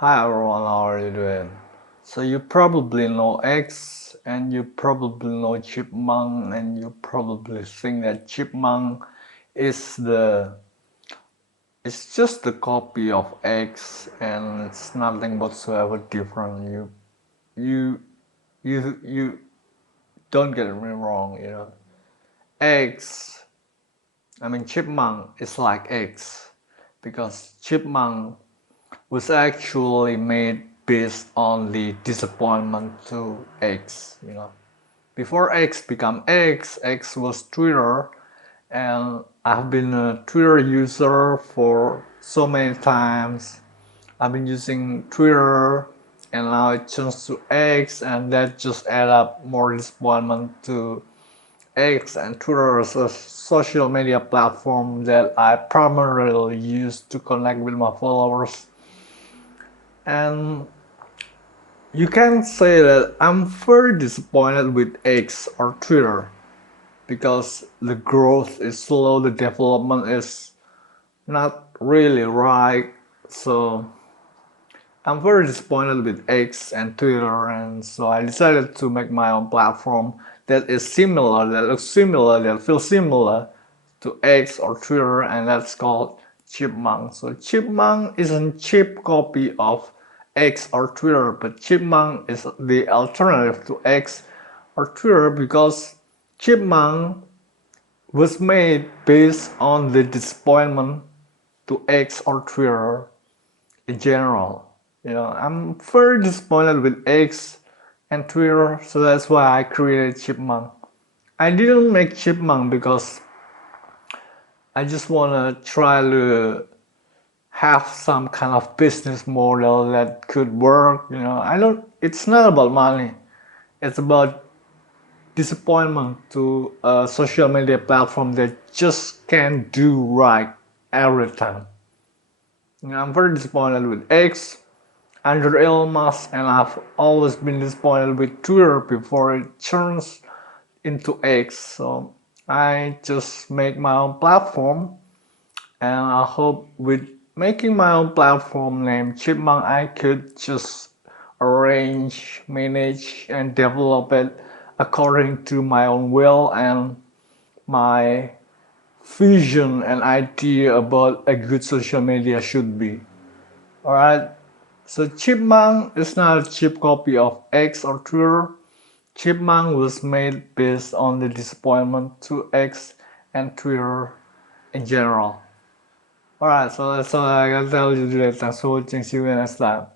Hi everyone, how are you doing? So you probably know X and you probably know Chipmunk and you probably think that Chipmunk is it's just the copy of X and it's nothing whatsoever different. You you don't get me wrong, X, I mean Chipmunk is like X because Chipmunk was actually made based on the disappointment to X. Before X became X was Twitter, and I've been a Twitter user for so many times. I've been using Twitter, and now it changed to X, and that just add up more disappointment to X, and Twitter is a social media platform that I primarily use to connect with my followers. And you can say that I'm very disappointed with X or Twitter because the growth is slow, the development is not really right. So I'm very disappointed with X and Twitter, and so I decided to make my own platform that is similar, that looks similar, that feels similar to X or Twitter, and that's called Chipmunk. So Chipmunk is a cheap copy of X or Twitter, but Chipmunk is the alternative to X or Twitter because Chipmunk was made based on the disappointment to X or Twitter in general. I'm very disappointed with X and Twitter, so that's why I created Chipmunk. I didn't make Chipmunk because I just want to try to have some kind of business model that could work. It's not about money. It's about disappointment to a social media platform that just can't do right every time. I'm very disappointed with X under Elon Musk, and I've always been disappointed with Twitter before it turns into X. So I just make my own platform, and I hope with making my own platform named Chipmunk, I could just arrange, manage, and develop it according to my own will and my vision and idea about a good social media should be. Alright, so Chipmunk is not a cheap copy of X or Twitter. Chipmunk was made based on the disappointment to X and Twitter in general. Alright, so that's all I can tell you today. Thanks for watching. See you next time.